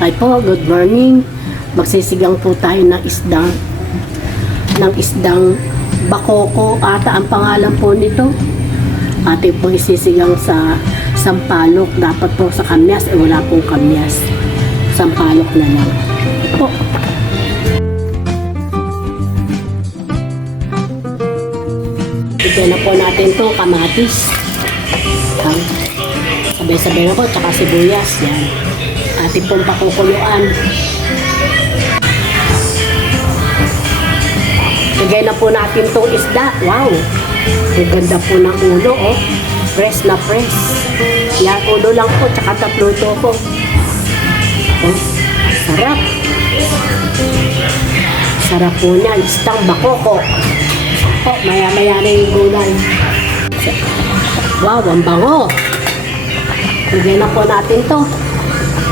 Ay po, good morning. Magsisigang po tayo ng isdang bakoko ata ang pangalan po nito. Ating pong isisigang sa sampalok. Dapat po sa kamyas, wala pong kamyas. Sampalok na lang. Po. Bigyan na po natin itong kamatis. Sabay-sabay na po, tsaka sibuyas. Yan. Ating pong pakukuluan. Lagay na po natin itong isda. Wow! Ang ganda po ng ulo, oh. Press na press. Yan, ulo lang po, tsaka tapluto po. Oh, sarap. Sarap po niya. Isdang bakoko. Oh, maya-maya na yung gulay. Wow, ang bango. Lagyan na po natin to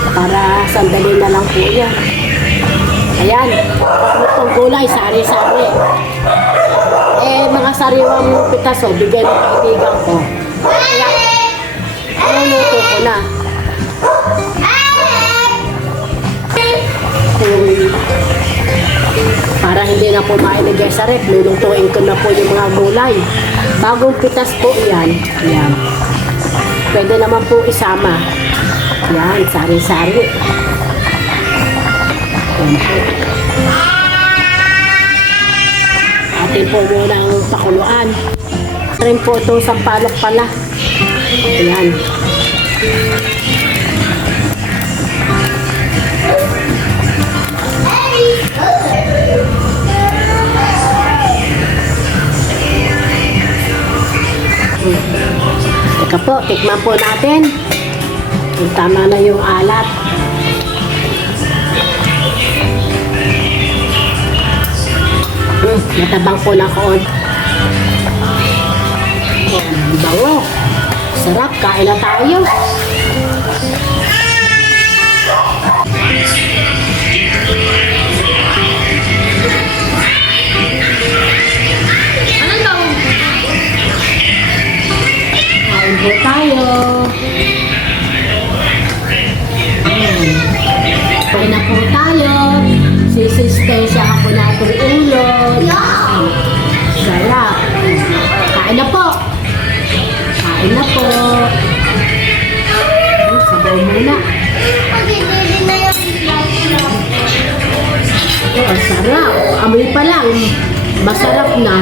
para sandali na lang po yan. Ayan, itong gulay, sari-sari. Mga sariwang pitaso, bigay ng kaibigan ko. Kaya, luto ko na. Para hindi na po mailagay sa rep, lulutuin ko na po yung mga gulay. Bagong pitas po yan. Ayan. Pwede naman po isama. Yan, sari-sari. Yan po. Atin po muna ang pakuluan. Rin po itong sampalok pala. Ayan. Teka po, tikman po natin. Kung tama na yung alat. Matabang po na koon. Bango. Sarap, kain na tayo. Kain po tayo. Kain na po tayo. Sisistay siya ako na itong ulo. Sarap. Kain na po. Kain na po. Sabaw muna. Sarap. Amoy pa lang. Masarap na.